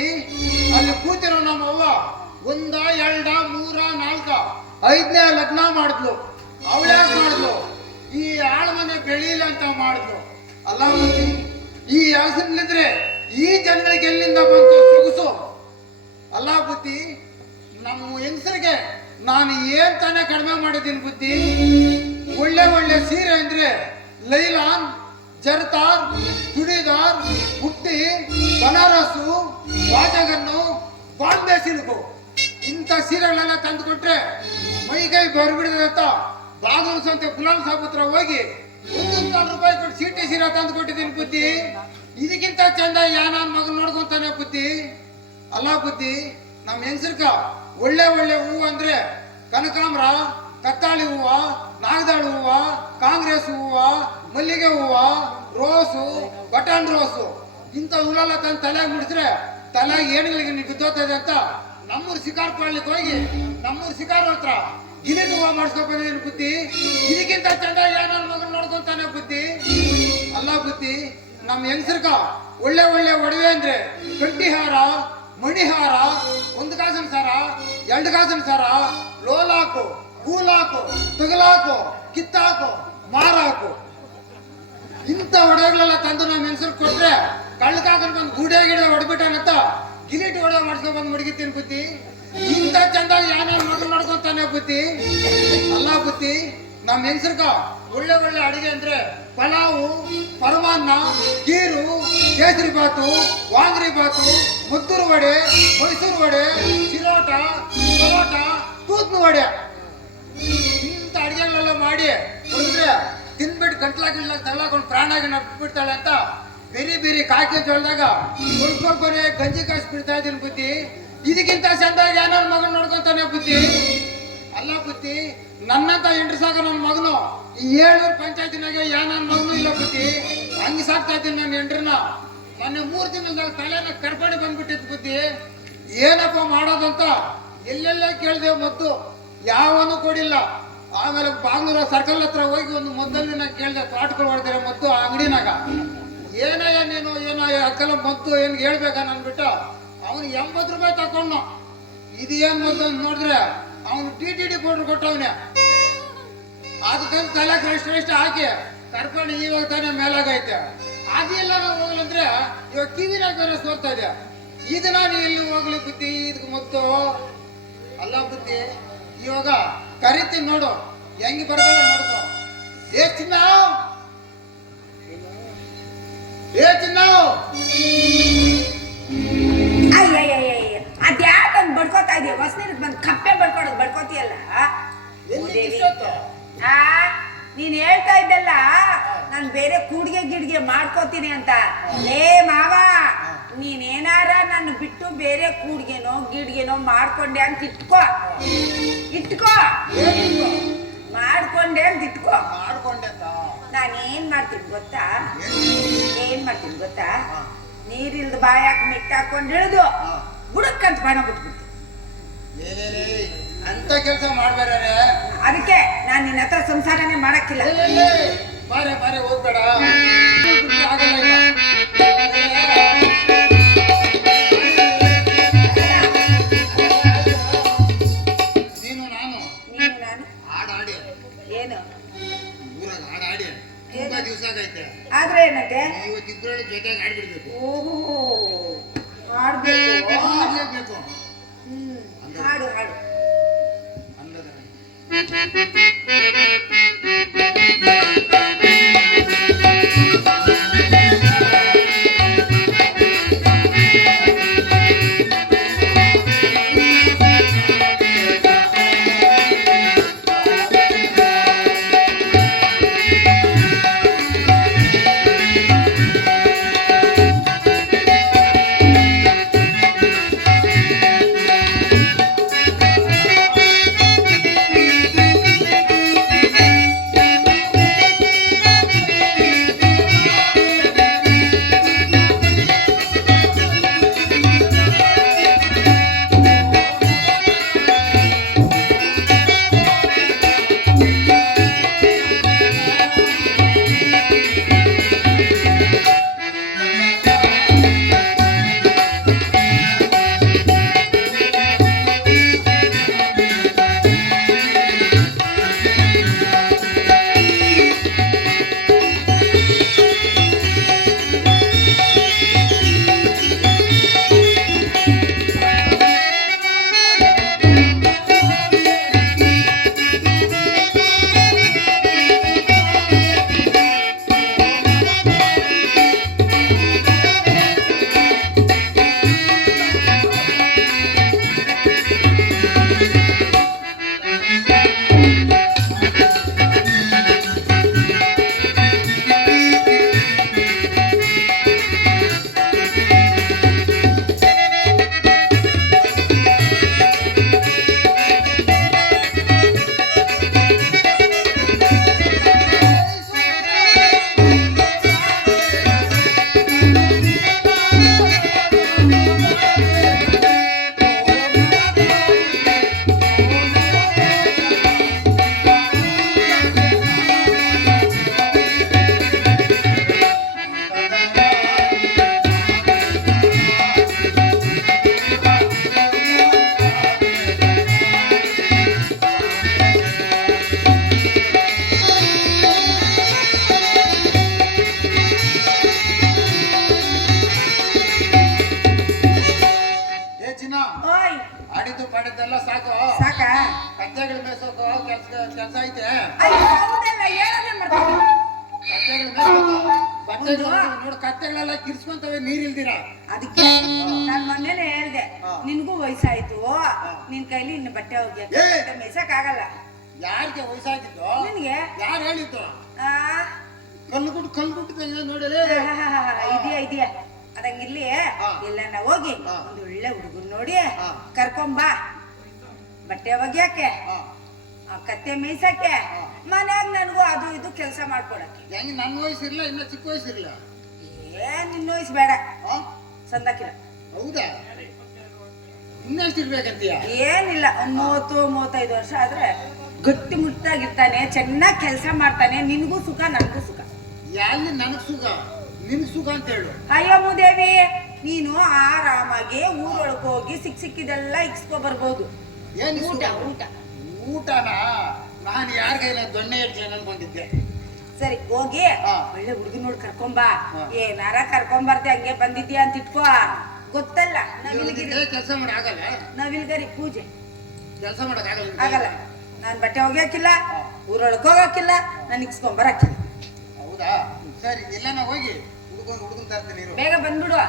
ಬುದ್ಧಿ, ಅಲ್ಲಿ ಕೂತಿರೋ ನಮ್ಮವ್ವ ಒಂದ ಎರಡ ಮೂರ ನಾಲ್ಕ ಐದನೇ ಲಗ್ನ ಮಾಡಿದ್ಲು. ಅವಳ್ಯಾಕೆ ಮಾಡಿದ್ಲು? ಈ ಆಳ್ಮನೆ ಬೆಳೀಲಿ ಅಂತ ಮಾಡಿದ್ಲು. ಅಲ್ಲ ಬುದ್ಧಿ, ಈ ಹೆಸರಿದ್ರೆ ಈ ಜನಗಳಿಗೆ ಎಲ್ಲಿಂದ ಬಂತು ಸೊಗಸು? ಅಲ್ಲ ಬುದ್ಧಿ, ನಮ್ಮ ಹೆಂಗಸರಿಗೆ ನಾನು ಏನ್ ತಾನೇ ಕಡಿಮೆ ಮಾಡಿದ್ದೀನಿ ಬುದ್ಧಿ? ಒಳ್ಳೆ ಒಳ್ಳೆ ಸೀರೆ ಅಂದ್ರೆ ಲೈಲಾನ್, ಜರ್ತಾರ್, ಚುಡಿದಾರ್, ಬುಟ್ಟಿ, ಬನಾರಸು, ವಾಜಗನ್ನು, ಬಾಂಬೆ ಸಿಲ್ಕು ಇಂಥ ಸೀರೆಗಳೆಲ್ಲ ತಂದು ಕೊಟ್ರೆ ಮೈಕೈ ಬರ್ಬಿಡಿದೆ ಅಂತ ಬಾಗಿಲು ಸಂತೆ ಗುಲಾಮ್ ಸಾಬ್ ಹತ್ರ ಹೋಗಿ 1,000 ರೂಪಾಯಿ ಕೊಟ್ಟು ಸೀಟಿ ಸೀರೆ ತಂದು ಕೊಟ್ಟಿದ್ದೀನಿ ಬುದ್ಧಿ. ಇದಕ್ಕಿಂತ ಚಂದ ಯಾನ ಮಗನ್ ನೋಡ್ಕೊಂತಾನೆ ಬುದ್ಧಿ. ಅಲ್ಲ ಬುದ್ಧಿ, ನಮ್ಮ ಹೆಂಗಸರ್ಕ ಒಳ್ಳೆ ಒಳ್ಳೆ ಹೂವು ಅಂದ್ರೆ ಕನಕಾಂಬ್ರ, ಕತ್ತಾಳಿ ಹೂವ, ನಾಗದಾಳು ಹೂವ, ಕಾಂಗ್ರೆಸ್ ಹೂವ, ಮಲ್ಲಿಗೆ ಹೂವ, ರೋಸು, ಬಟನ್ ರೋಸು ಇಂಥ ಹೂವೆಲ್ಲ ತಂದು ತಲೆಗೆ ಮುಡಿದ್ರೆ ತಲೆಗೆ ಏನುಗಳಿಗೆ ಬಿದ್ದೋಗ್ತದೆ ಅಂತ ನಮ್ಮೂರು ಶಿಕಾರ್ ಕೊಡ್ಲಿಕ್ಕೆ ಹೋಗಿ ನಮ್ಮೂರು ಶಿಕಾರ್ ಹತ್ರ ಗಿಲಿನ ಹೂವ ಮಾಡಿಸ್ಕೊ ಬಂದಿದ್ದೀನಿ ಬುದ್ಧಿ. ಇದಕ್ಕಿಂತ ಚಂದ ಏನೋ ಮಗನ್ ನೋಡ್ಕೊಂತಾನೆ ಬುದ್ಧಿ. ಅಲ್ಲ ಬುದ್ಧಿ, ನಮ್ಮ ಹೆಂಗಸರ್ಗ ಒಳ್ಳೆ ಒಳ್ಳೆ ಒಡವೆ ಅಂದ್ರೆ ಗಂಟಿಹಾರ, ಮಣಿಹಾರ, 1 ಕಾಸಿನ ಸರ, 2 ಕಾಸಿನ ಸರ, ಲೋಲಾಕು, ಕೂಲಾಕು, ತಗಲಾಕು, ಕಿತ್ತಾಕು, ಮಾರಾಕು ಇಂಥ ಒಡವೆಗಳೆಲ್ಲ ತಂದು ನಮ್ಮ ಹೆಂಗಸರು ಕೊಟ್ರೆ ಕಳ್ಳಕಾಕನ್ ಬಂದು ಗೂಡೆ ಗಿಡ ಹೊಡ್ಬಿಟ್ಟಾನಂತ ಗಿಲಿಟ್ ಒಡವೆ ಮಾಡ್ಸ್ಕೊಂಡ್ ಬಂದು ಮಡಗಿತೀನಿ ಬುದ್ಧಿ. ಇಂಥ ಚಂದ ಯಾನೇನು ಮಗನ್ ನೋಡ್ಕೊಂತಾನೆ ಬುದ್ಧಿ. ಅಲ್ಲ ಬುದ್ಧಿ, ನಮ್ಮ ಹೆಂಗಸರ್ಗ ಒಳ್ಳೆ ಒಳ್ಳೆ ಅಡಿಗೆ ಅಂದ್ರೆ ಪಲಾವು, ಪರಮಾನ್ನ, ಕೀರು, ಕೇಸರಿ ಬಾತು, ವಾಂಗ್ರಿ ಬಾತು, ಮುತ್ತೂರು ವಡೆ, ಮೈಸೂರು ವಡೆ, ಚಿರೋಟ, ಪರೋಟ, ತೂತ್ನ ವಡೆ ಇಂಥ ಅಡಿಗೆಗಳೆಲ್ಲ ಮಾಡಿ ಹೊಡೆದ್ರೆ ತಿನ್ಬಿಟ್ಟು ಗಂಟ್ಲಾಗಿಲ್ಲ ತಗ್ಲಾಕೊಂಡು ಪ್ರಾಣಾಗಿ ಬಿಡ್ತಾಳೆ ಅಂತ ಬೇರೆ ಬೇರೆ ಕಾಕಿ ಜೊಳ್ದಾಗ ಸ್ವಲ್ಪನೇ ಗಂಜಿ ಕಾಸು ಬಿಡ್ತಾ ಇದ್ದೀನಿ ಬುದ್ಧಿ. ಇದಕ್ಕಿಂತ ಚಂದಾಗಿ ಏನೋ ಮಗನ್ ನೋಡ್ಕೊಂತಾನೆ ಬುದ್ಧಿ. ಅಲ್ಲ ಬುದ್ಧಿ, ನನ್ನಂತ ಹೆಂಡ್ರು ಸಾಕ ನನ್ನ ಮಗನು ಈ 7 ಪಂಚಾಯತಿನಾಗ ನನ್ನ ಮಗನು ಇಲ್ಲ ಬುದ್ಧಿ. ಹಂಗೆ ಸಾಕ್ತಾ ಇದ್ದೀನಿ ನನ್ನ ಹೆಂಡ್ರನ್ನ. ಮೊನ್ನೆ 3 ತಿಂಗಳದಾಗ ತಲೆನ ಕರ್ಪಣೆ ಬಂದ್ಬಿಟ್ಟಿತ್ತು ಬುದ್ಧಿ. ಏನಪ್ಪ ಮಾಡೋದಂತ ಎಲ್ಲೆಲ್ಲ ಕೇಳಿದೆ, ಮದ್ದು ಯಾವನು ಕೊಡಿಲ್ಲ. ಆಮೇಲೆ ಬಾಂಗ್ಳೂರ ಸರ್ಕಲ್ ಹತ್ರ ಹೋಗಿ ಒಂದು ಮದ್ದನ್ನ ಕೇಳಿದೆ, ತೋಟಗಳು ಹೊಡೆದಿರೋ ಮದ್ದು ಆ ಅಂಗಡಿನಾಗ. ಏನಯ್ಯ ನೀನು ಏನೋ ಅಕ್ಕಲ್ಲ ಮದ್ದು ಏನ್ ಹೇಳ್ಬೇಕಾ ನನ್ಬಿಟ್ಟು ಅವನು 80 ರೂಪಾಯಿ ತಕೊಂಡು ಇದೇನ್ ಮದ್ದು ಅಂತ ನೋಡಿದ್ರೆ ಅವನು TTD ಪೌಡರ್ ಕೊಟ್ಟವನೆ. ಅದಕ್ಕೆ ತಲೆಗೆ ಎಷ್ಟು ಹಾಕಿ ಕರ್ಕೊಂಡು ಇವಾಗ ತಾನೇ ಮೇಲಾಗೈತೆ. ಅದೆಲ್ಲ ನಾವು ಹೋಗ್ಲಂದ್ರೆ ಇವಾಗ ಕಿವಿನಾಗ ಬೇರೆ ಸೋರ್ತಾ ಇದೆ. ಇದನ್ನ ನೀ ಎಲ್ಲಿ ಹೋಗ್ಲಿ ಬುದ್ಧಿ, ಇದಕ್ಕೆ ಮದ್ದು. ಅಲ್ಲ ಬುದ್ಧಿ, ಇವಾಗ ಕರಿತೀನಿ ನೋಡು ಹೆಂಗ್ ಬರಲ್ಲ ನೋಡ್ಕೊ. ಏ ಚಿನ್ನ, ಏ ಚಿನ್ನ, ಅದ್ಯಾಕಂದ್ ಬಡ್ಕೋತಾ ಇದೀಯ? ಹೊಸನೀರ್ ಬಂದ್ ಕಪ್ಪೆ ಬಡ್ಕೊಳೋದು ಬಡ್ಕೋತಿಯಲ್ಲ. ನೀನ್ ಹೇಳ್ತಾ ಇದ್ದಲ್ಲ ನಾನ್ ಬೇರೆ ಕೂಡ್ಗೆ ಗಿಡ್ಗೆ ಮಾಡ್ಕೋತೀನಿ ಅಂತ. ಲೇ ಮಾವ, ನೀನೇನಾರ ನನ್ನ ಬಿಟ್ಟು ಬೇರೆ ಕೂಡ್ಗೆನೋ ಗಿಡ್ಗೆನೋ ಮಾಡ್ಕೊಂಡೆ ಅಂತ ಇಟ್ಕೋ. ಮಾಡ್ಕೊಂಡೆ ಅಂತ ಇಟ್ಕೋ. ನಾನೇನ್ ಮಾಡ್ತೀನಿ ಗೊತ್ತಾ? ನೀರಿಲ್ದ ಬಾಯಾಕ ಮಿಟ್ಟಾಕೊಂಡು ಇಳಿದು ಬುಡಕ್ಕಂತ ಬಣ ಬಿಟ್ಬಿಟ್ಟು ಅಂತ ಕೆಲಸ ಮಾಡ್ಬೇಡ. ಅದಕ್ಕೆ ನಾನು ನಿನ್ನ ಹತ್ರ ಸಂಸಾರನೇ ಮಾಡಕ್ಕಿಲ್ಲ. ಬಾರೆ ಬಾರೆ ಹೋಗ್ಬೇಡ. ನೀನು ನಾನು ಹಾಡಾಡಿ ಏನು ಊರಾಗ ಹಾಡಾಡಿ ತುಂಬಾ ದಿವಸ ಆಗೈತೆ. ಆದ್ರೆ ಏನಂತೆ ಇವತ್ತಿಬ್ಬರು ಜೊತೆಗೆ ಆಡ್ಬಿಡ್ಬೇಕು. ಓಹೋ, ಹಾಡ್ಬೇಕು. ಹಾಡ್ಲೇಬೇಕು. ಹಾಡು ಹಾಡು. ಚಿನ್ನ ಓಯ್ ಆಡಿದ್ದು ಪಾಡಿದ್ದೆಲ್ಲ ಸಾಕು. ಸಾಕ ಕತ್ತೆಗಳು ಮೇಯ್ಸೋಕು ಕೆಲ್ಸ ಐತೆ. ಅಯ್ಯೋ ಹೌದಲ್ಲ ಹೇಳೋದೇ ಮಾಡ್ತೀನಿ. ಕತ್ತೆಗಳು ಮೇಯ್ಸೋಕು ಬಟ್ಟೆಗಳು ನೋಡು ಕತ್ತೆಗಳೆಲ್ಲ ಕಿರ್ಸ್ಕೊಂತವೆ ನೀರಿಲ್ದಿರ. ಅದಕ್ಕೆ ನಾನ್ ಮೊನ್ನೆನೆ ಹೇಳ್ದೆ ನಿನ್ಗೂ ವಯಸ್ಸಾಯ್ತು ನಿನ್ ಕೈಲಿ ಇನ್ನು ಬಟ್ಟೆ ಹೋಗ್ಯಕ್ಕೆ ಮೇಯ್ಸಕ್ ಆಗಲ್ಲ. ಯಾರಿಗೆ ವಯಸ್ಸಾಗಿದ್ದು? ನಿನ್ಗೆ ಯಾರು ಹೇಳಿದ್ದು? ಆ ಕಲ್ಗುಟ್ಟು ನೋಡಲೇ ಇದೆಯಾ ಅದಂಗಿರ್ಲಿ ಎಲ್ಲ ಹೋಗಿ ಒಂದು ಒಳ್ಳೆ ಹುಡುಗನ್ ನೋಡಿ ಕರ್ಕೊಂಬಾ ಬಟ್ಟೆ ಒಗ್ಯಾಕೆ ಕತ್ತೆ ಮೇಯ್ಸಕ್ಕೆ ಮನ್ಯಾಗ ನನ್ಗೂ ಅದು ಇದು ಕೆಲಸ ಮಾಡ್ಕೊಡಕ್ಕೆ. ಹೆಂಗ್ ನನ್ನ ವಯಸ್ಸಿರ್ಲ ಇನ್ನ ಚಿಕ್ಕ ವಯಸ್ಸಿರ್ಲ? ನಿನ್ನ ವಯಸ್ಸು ಬೇಡ ಸಂದಾಕಿಲ್ಲ. ಹೌದಾ? ಇನ್ನೆಷ್ಟು ಇರ್ಬೇಕಂತೀಯ? ಏನಿಲ್ಲ ಒಂದ್ 30-35 ವರ್ಷ ಆದ್ರೆ ಗಟ್ಟಿ ಮುಟ್ಟಾಗಿರ್ತಾನೆ, ಚೆನ್ನಾಗಿ ಕೆಲಸ ಮಾಡ್ತಾನೆ, ನಿನ್ಗೂ ಸುಖ ನನ್ಗೂ ಸುಖ. ಎಲ್ಲಿ ನನಗ್ ಸುಖ ನಿನ್ ಸುಖ ಅಂತ ಹೇಳು. ಅಯ್ಯೋ ಮೂದೇವಿ ನೀನು ಆರಾಮಾಗಿ ಊರೊಳಗೆ ಹೋಗಿ ಸಿಕ್ಕಿದೆಲ್ಲ ಇಕ್ಸ್ಕೊ ಬರ್ಬೋದು. ಏನ್ ಊಟ ಊಟ ಊಟನ ನಾನು ಯಾರಿಗೈನ ದೊಣ್ಣೆ ಇಡ್ತೇನೆ ಅನ್ಕೊಂಡಿದ್ದೆ. ಸರಿ ಹೋಗಿ ಒಳ್ಳೆ ಹುಡುಗಿ ನೋಡಿ ಕರ್ಕೊಂಬಾ. ಏನಾರ ಕರ್ಕೊಂಬರ್ತೆ ಹಂಗೆ ಬಂದಿದ್ಯಾ ಅಂತ ಇಟ್ಕೋ. ಗೊತ್ತಲ್ಲ ನವಿಲ್ಗಿರಿ ಕೆಲಸ ಮಾಡಕ್ ಆಗಲ್ಲ. ನವಿಲ್ಗರಿ ಪೂಜೆ ಕೆಲಸ ಮಾಡಕ್ ಆಗಲ್ಲ. ನಾನ್ ಬಟ್ಟೆ ಒಗ್ಯಾಕಿಲ್ಲ, ಊರೊಳಗೆ ಹೋಗಕ್ಕಿಲ್ಲ, ನಾನು ಇಕ್ಸ್ಕೊಂಬರಕ್ಕಿಲ್ಲ. ಹೌದಾ? ಸರಿ ಎಲ್ಲ ನಾ ಹೋಗಿ ಹುಡುಗನ್ ತರ್ತೀನಿ. ಬೇಗ ಬಂದ್ಬಿಡುವ.